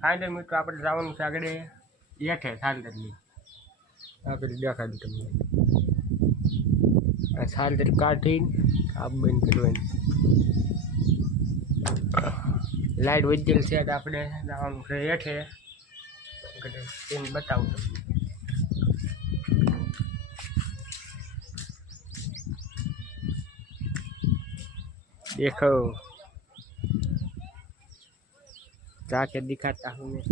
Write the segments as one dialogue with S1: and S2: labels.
S1: Final મિત્રો, આપણે જવાનું છે આગળ હેઠે સાલદરની આગળ દેખાડું તમને. આ સાલદર કાઢીને આ બંધ કરવાની. લાઈટ વધેલ છે તો આપણે જવાનું છે હેઠે. એને બતાવું તમને. देखो जाके दिखाता हूँ मैं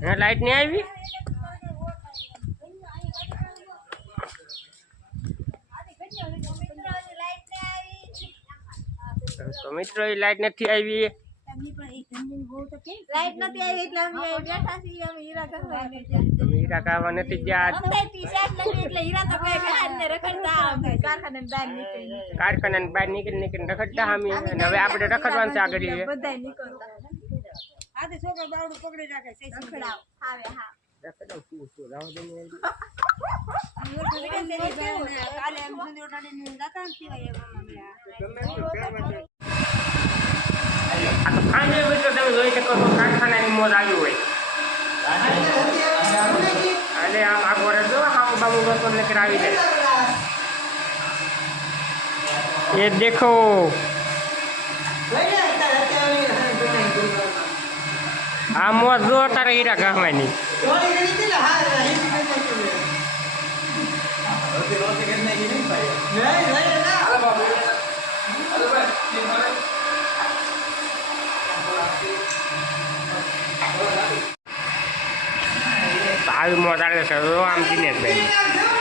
S1: हाँ लाइट नहीं आई भी તો મિત્રો એ લાઈટ નથી આવી
S2: લાઈટ નથી આવી એટલે અમે બેઠા છીએ અમે હીરા કરવા
S1: તો મીરા કાવા નથી ગયા
S2: અમને ટી-શર્ટ નથી એટલે હીરા તો કોઈ બેઠા ને રખડતા અમે કારખાને બહાર નીકળી
S1: કારખાના બહાર નીકળી નીકળીને રખડતા હામી અને હવે આપણે રખડવાનું છે આગળ એ.
S2: બધાય નીકળતા આજે છોકરા બાવડું પકડી રાખે છે રખડાવ આવે હા
S1: રખડાવ શું શું રાવ દે ને.
S2: કાલે એમ સુધી ઉઠાડીને દાતા સિવાય એમ
S1: આ તો ફાઇનલ મિત્રો તમે જોઈ શકો છો કારખાનાની મોજ આવી હોય. અને આમ આ ઘોડે જો આમ બામું બસો નકર આવી જાય. એ દેખો. આ મોજ જો અત્યારે હીરા ગાવાની નહીં આવે છે જો આમ દિનેશભાઈ